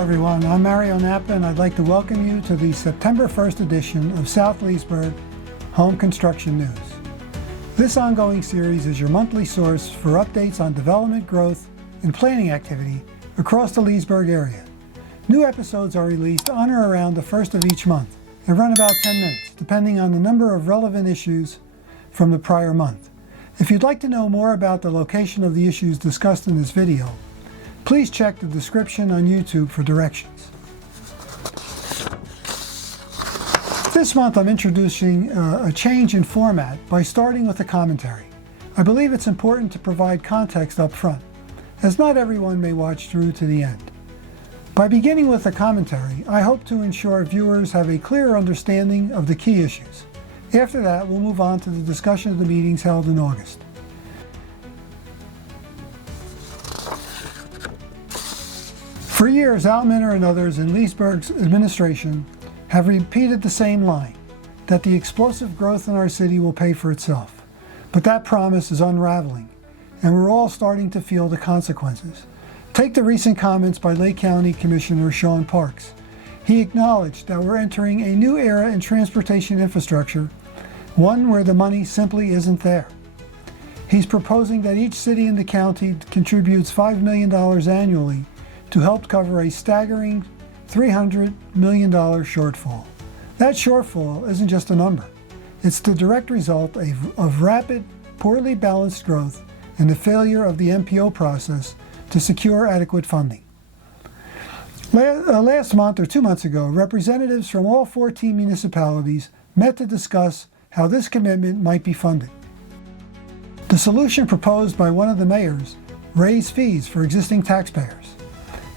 everyone, I'm Nappa, and I'd like to welcome you to the September 1st edition of South Leesburg Home Construction News. This ongoing series is your monthly source for updates on development, growth, and planning activity across the Leesburg area. New episodes are released on or around the first of each month and run about 10 minutes, depending on the number of relevant issues from the prior month. If you'd like to know more about the location of the issues discussed in this video, please check the description on YouTube for directions. This month I'm introducing a change in format by starting with a commentary. I believe it's important to provide context up front, as not everyone may watch through to the end. By beginning with a commentary, I hope to ensure viewers have a clearer understanding of the key issues. After that, we'll move on to the discussion of the meetings held in August. For years, Altminer and others in Leesburg's administration have repeated the same line, that the explosive growth in our city will pay for itself. But that promise is unraveling, and we're all starting to feel the consequences. Take the recent comments by Lake County Commissioner Sean Parks. He acknowledged that we're entering a new era in transportation infrastructure, one where the money simply isn't there. He's proposing that each city in the county contributes $5 million annually to help cover a staggering $300 million shortfall. That shortfall isn't just a number. It's the direct result of rapid, poorly balanced growth and the failure of the MPO process to secure adequate funding. Last month or 2 months ago, representatives from all 14 municipalities met to discuss how this commitment might be funded. The solution proposed by one of the mayors raised fees for existing taxpayers.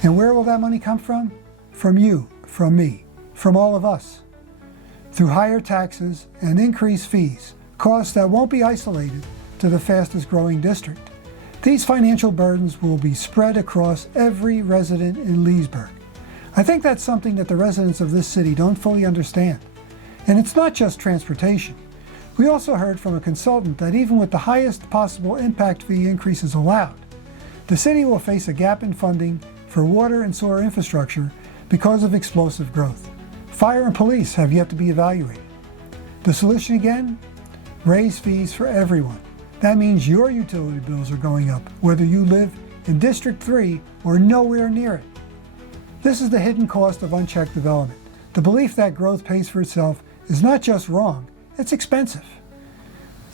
And where will that money come from? From you, from me, from all of us. Through higher taxes and increased fees, costs that won't be isolated to the fastest growing district. These financial burdens will be spread across every resident in Leesburg. I think that's something that the residents of this city don't fully understand. And it's not just transportation. We also heard from a consultant that even with the highest possible impact fee increases allowed, the city will face a gap in funding for water and sewer infrastructure because of explosive growth. Fire and police have yet to be evaluated. The solution again? Raise fees for everyone. That means your utility bills are going up, whether you live in District 3 or nowhere near it. This is the hidden cost of unchecked development. The belief that growth pays for itself is not just wrong, it's expensive.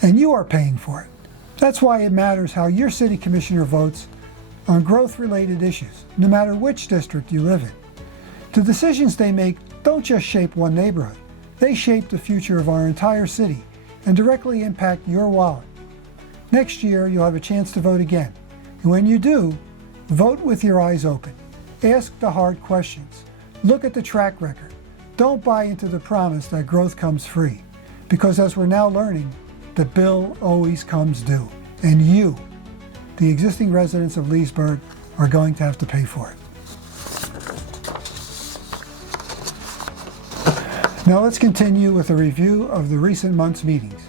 And you are paying for it. That's why it matters how your city commissioner votes on growth-related issues, no matter which district you live in. The decisions they make don't just shape one neighborhood. They shape the future of our entire city and directly impact your wallet. Next year, you'll have a chance to vote again. And when you do, vote with your eyes open. Ask the hard questions. Look at the track record. Don't buy into the promise that growth comes free. Because as we're now learning, the bill always comes due. And you, the existing residents of Leesburg, are going to have to pay for it. Now let's continue with a review of the recent month's meetings.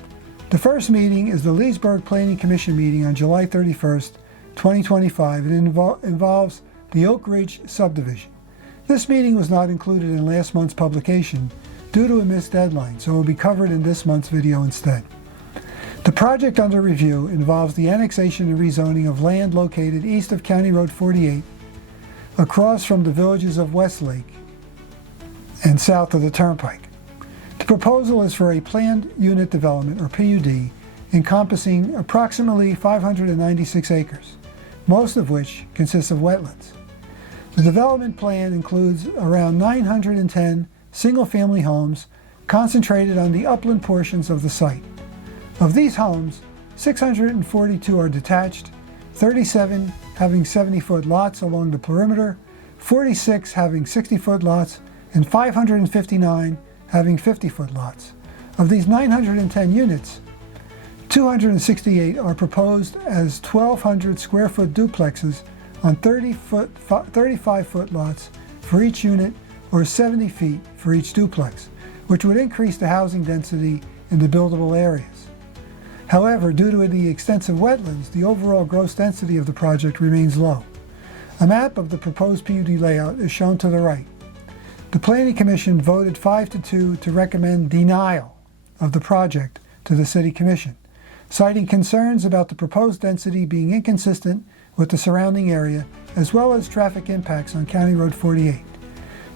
The first meeting is the Leesburg Planning Commission meeting on July 31st, 2025. It involves the Oakidge subdivision. This meeting was not included in last month's publication due to a missed deadline, so it will be covered in this month's video instead. The project under review involves the annexation and rezoning of land located east of County Road 48, across from the villages of Westlake and south of the Turnpike. The proposal is for a planned unit development, or PUD, encompassing approximately 596 acres, most of which consists of wetlands. The development plan includes around 910 single-family homes concentrated on the upland portions of the site. Of these homes, 642 are detached, 37 having 70-foot lots along the perimeter, 46 having 60-foot lots, and 559 having 50-foot lots. Of these 910 units, 268 are proposed as 1,200 square foot duplexes on 35-foot lots for each unit, or 70 feet for each duplex, which would increase the housing density in the buildable areas. However, due to the extensive wetlands, the overall gross density of the project remains low. A map of the proposed PUD layout is shown to the right. The Planning Commission voted 5-2 to recommend denial of the project to the City Commission, citing concerns about the proposed density being inconsistent with the surrounding area, as well as traffic impacts on County Road 48.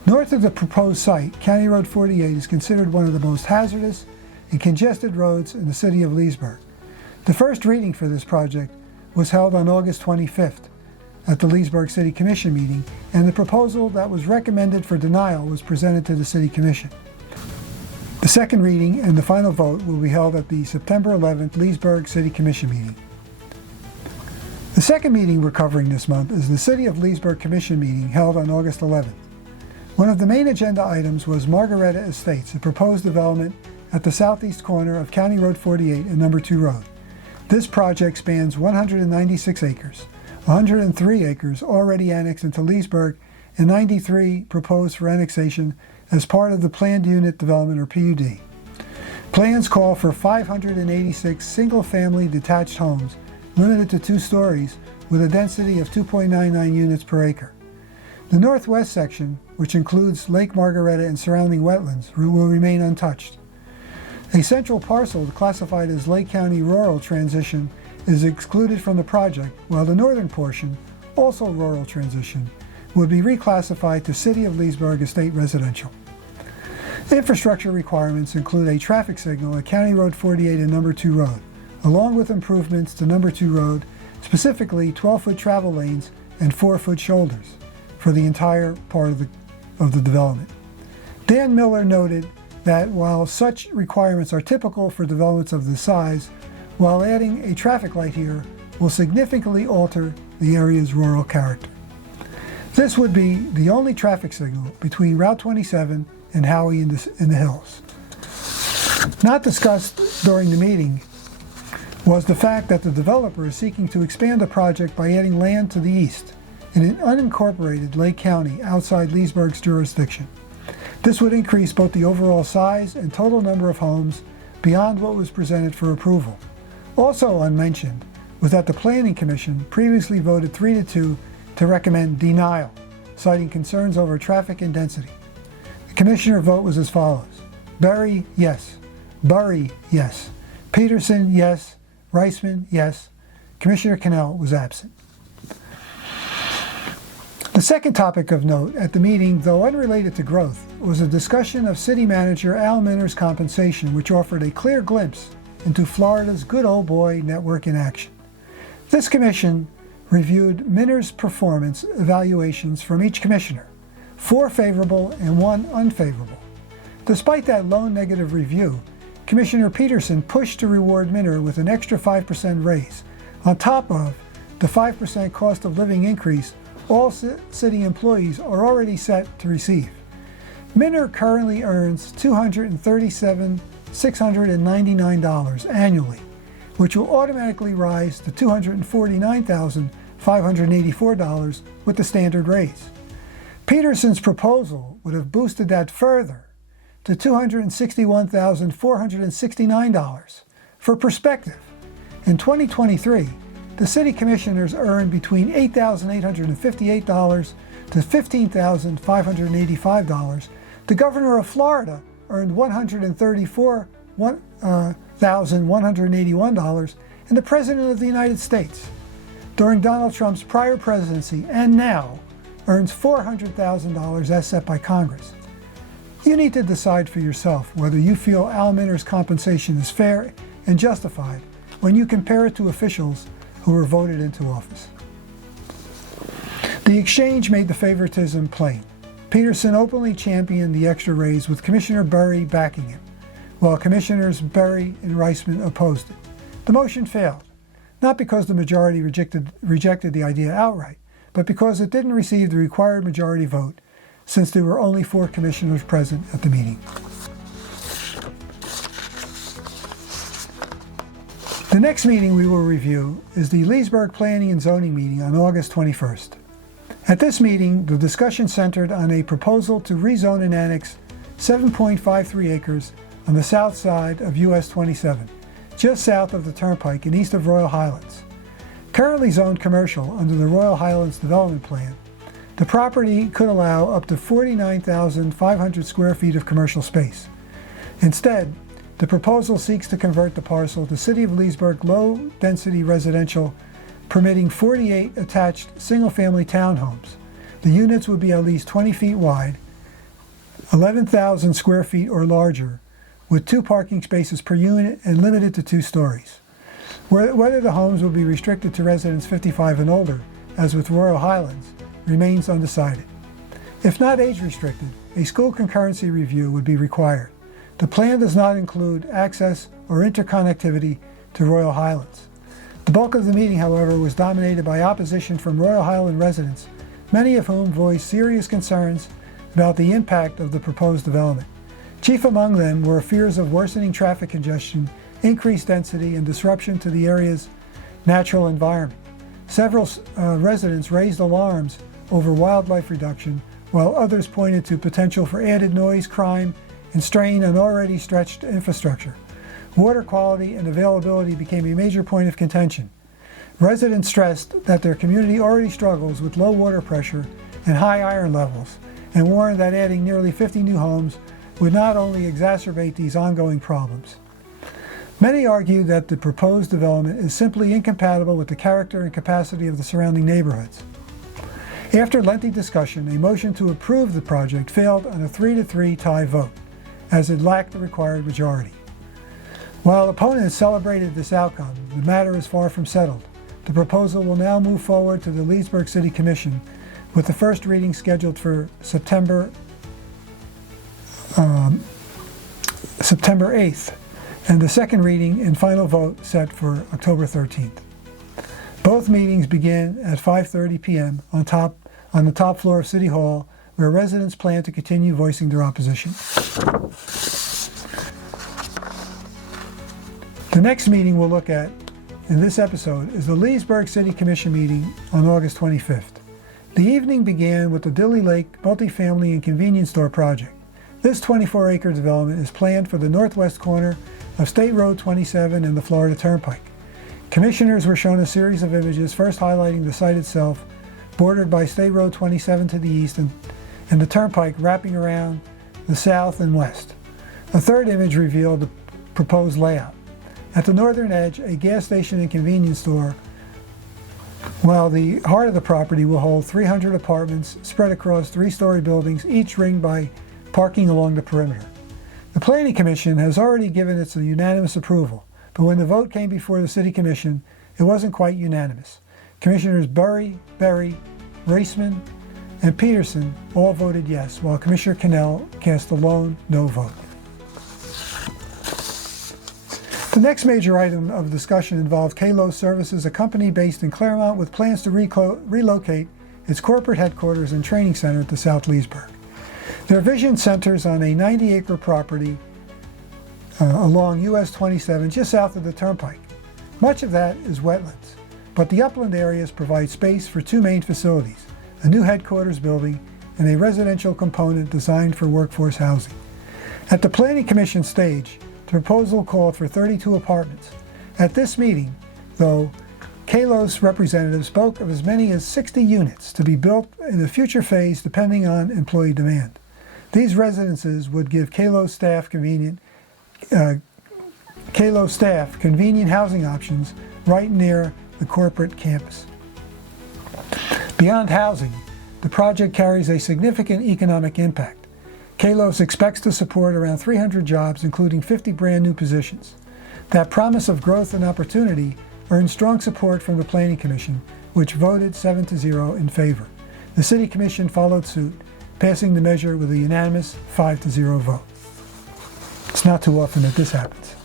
North of the proposed site, County Road 48 is considered one of the most hazardous and congested roads in the city of Leesburg. The first reading for this project was held on August 25th at the Leesburg City Commission meeting, and the proposal that was recommended for denial was presented to the City Commission. The second reading and the final vote will be held at the September 11th Leesburg City Commission meeting. The second meeting we're covering this month is the City of Leesburg Commission meeting held on August 11th. One of the main agenda items was Margaretta Estates, a proposed development at the southeast corner of County Road 48 and Number 2 Road. This project spans 196 acres, 103 acres already annexed into Leesburg, and 93 proposed for annexation as part of the Planned Unit Development, or PUD. Plans call for 586 single-family detached homes limited to 2 stories with a density of 2.99 units per acre. The northwest section, which includes Lake Margaretta and surrounding wetlands, will remain untouched. A central parcel classified as Lake County Rural Transition is excluded from the project, while the northern portion, also Rural Transition, would be reclassified to City of Leesburg Estate Residential. Infrastructure requirements include a traffic signal at County Road 48 and Number 2 Road, along with improvements to Number 2 Road, specifically 12-foot travel lanes and 4-foot shoulders for the entire part of the development. Dan Miller noted that while such requirements are typical for developments of this size, while adding a traffic light here will significantly alter the area's rural character. This would be the only traffic signal between Route 27 and Howie in the hills. Not discussed during the meeting was the fact that the developer is seeking to expand the project by adding land to the east in an unincorporated Lake County outside Leesburg's jurisdiction. This would increase both the overall size and total number of homes beyond what was presented for approval. Also unmentioned was that the Planning Commission previously voted 3-2 to recommend denial, citing concerns over traffic and density. The commissioner vote was as follows: Berry, yes; Burry, yes; Peterson, yes; Reisman, yes. Commissioner Cannell was absent. The second topic of note at the meeting, though unrelated to growth, was a discussion of City Manager Al Minner's compensation, which offered a clear glimpse into Florida's good old boy network in action. This commission reviewed Minner's performance evaluations from each commissioner, 4 favorable and 1 unfavorable. Despite that lone negative review, Commissioner Peterson pushed to reward Minner with an extra 5% raise, on top of the 5% cost of living increase all city employees are already set to receive. Minner currently earns $237,699 annually, which will automatically rise to $249,584 with the standard raise. Peterson's proposal would have boosted that further to $261,469. For perspective, in 2023, the city commissioners earned between $8,858 to $15,585. The governor of Florida earned $134,181, and the President of the United States, during Donald Trump's prior presidency and now, earns $400,000 as set by Congress. You need to decide for yourself whether you feel Al Minner's compensation is fair and justified when you compare it to officials who were voted into office. The exchange made the favoritism plain. Peterson openly championed the extra raise, with Commissioner Berry backing him, while Commissioners Berry and Reisman opposed it. The motion failed, not because the majority rejected the idea outright, but because it didn't receive the required majority vote, since there were only 4 commissioners present at the meeting. The next meeting we will review is the Leesburg Planning and Zoning meeting on August 21st. At this meeting, the discussion centered on a proposal to rezone and annex 7.53 acres on the south side of US 27, just south of the Turnpike and east of Royal Highlands. Currently zoned commercial under the Royal Highlands Development Plan, the property could allow up to 49,500 square feet of commercial space. Instead, the proposal seeks to convert the parcel to City of Leesburg low-density residential, permitting 48 attached single-family townhomes. The units would be at least 20 feet wide, 11,000 square feet or larger, with 2 parking spaces per unit and limited to 2 stories. Whether the homes will be restricted to residents 55 and older, as with Royal Highlands, remains undecided. If not age restricted, a school concurrency review would be required. The plan does not include access or interconnectivity to Royal Highlands. The bulk of the meeting, however, was dominated by opposition from Royal Highland residents, many of whom voiced serious concerns about the impact of the proposed development. Chief among them were fears of worsening traffic congestion, increased density, and disruption to the area's natural environment. Several residents raised alarms over wildlife reduction, while others pointed to potential for added noise, crime, and strain on already stretched infrastructure. Water quality and availability became a major point of contention. Residents stressed that their community already struggles with low water pressure and high iron levels, and warned that adding nearly 50 new homes would not only exacerbate these ongoing problems. Many argue that the proposed development is simply incompatible with the character and capacity of the surrounding neighborhoods. After lengthy discussion, a motion to approve the project failed on a 3-3 tie vote, as it lacked the required majority. While opponents celebrated this outcome, the matter is far from settled. The proposal will now move forward to the Leesburg City Commission, with the first reading scheduled for September 8th, and the second reading and final vote set for October 13th. Both meetings begin at 5:30 p.m. on the top floor of City Hall, where residents plan to continue voicing their opposition. The next meeting we'll look at in this episode is the Leesburg City Commission meeting on August 25th. The evening began with the Dilly Lake Multifamily and Convenience Store project. This 24-acre development is planned for the northwest corner of State Road 27 and the Florida Turnpike. Commissioners were shown a series of images, first highlighting the site itself, bordered by State Road 27 to the east and the Turnpike wrapping around the south and west. A third image revealed the proposed layout. At the northern edge, a gas station and convenience store, while the heart of the property will hold 300 apartments spread across 3-story buildings, each ringed by parking along the perimeter. The Planning Commission has already given its unanimous approval, but when the vote came before the City Commission, it wasn't quite unanimous. Commissioners Berry, Raceman, and Peterson all voted yes, while Commissioner Cannell cast a lone no vote. The next major item of discussion involved Kalos Services, a company based in Claremont with plans to relocate its corporate headquarters and training center to South Leesburg. Their vision centers on a 90-acre property along US 27 just south of the Turnpike. Much of that is wetlands, but the upland areas provide space for 2 main facilities, a new headquarters building and a residential component designed for workforce housing. At the Planning Commission stage, the proposal called for 32 apartments. At this meeting, though, Kalos representatives spoke of as many as 60 units to be built in a future phase depending on employee demand. These residences would give Kalos staff convenient housing options right near the corporate campus. Beyond housing, the project carries a significant economic impact. Kalos expects to support around 300 jobs, including 50 brand new positions. That promise of growth and opportunity earned strong support from the Planning Commission, which voted 7-0 in favor. The City Commission followed suit, passing the measure with a unanimous 5-0 vote. It's not too often that this happens.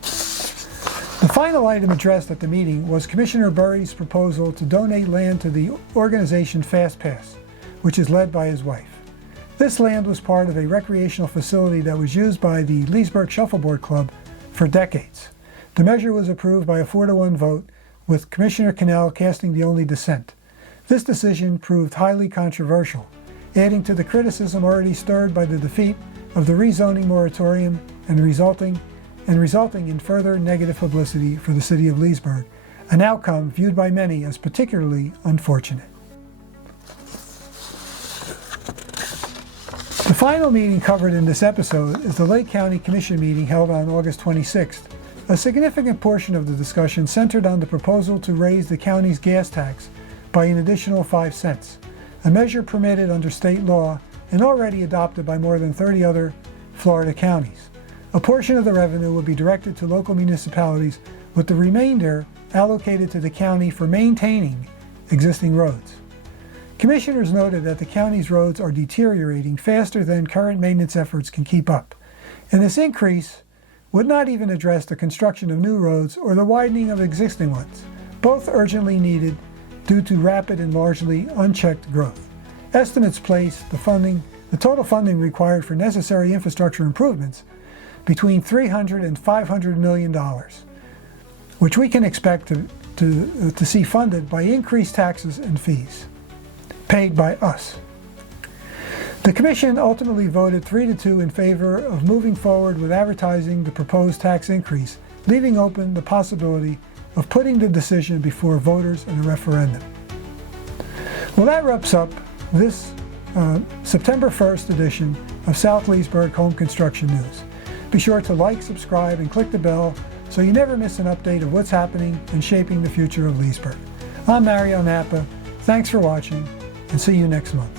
The final item addressed at the meeting was Commissioner Berry's proposal to donate land to the organization FastPass, which is led by his wife. This land was part of a recreational facility that was used by the Leesburg Shuffleboard Club for decades. The measure was approved by a 4-1 vote, with Commissioner Cannell casting the only dissent. This decision proved highly controversial, adding to the criticism already stirred by the defeat of the rezoning moratorium and resulting in further negative publicity for the city of Leesburg, an outcome viewed by many as particularly unfortunate. The final meeting covered in this episode is the Lake County Commission meeting held on August 26th. A significant portion of the discussion centered on the proposal to raise the county's gas tax by an additional 5 cents, a measure permitted under state law and already adopted by more than 30 other Florida counties. A portion of the revenue will be directed to local municipalities, with the remainder allocated to the county for maintaining existing roads. Commissioners noted that the county's roads are deteriorating faster than current maintenance efforts can keep up, and this increase would not even address the construction of new roads or the widening of existing ones, both urgently needed due to rapid and largely unchecked growth. Estimates place the total funding required for necessary infrastructure improvements between $300 and $500 million, which we can expect to see funded by increased taxes and fees paid by us. The Commission ultimately voted 3-2 in favor of moving forward with advertising the proposed tax increase, leaving open the possibility of putting the decision before voters in a referendum. Well, that wraps up this September 1st edition of South Leesburg Home Construction News. Be sure to like, subscribe, and click the bell so you never miss an update of what's happening and shaping the future of Leesburg. I'm Mario Nappa. Thanks for watching, and see you next month.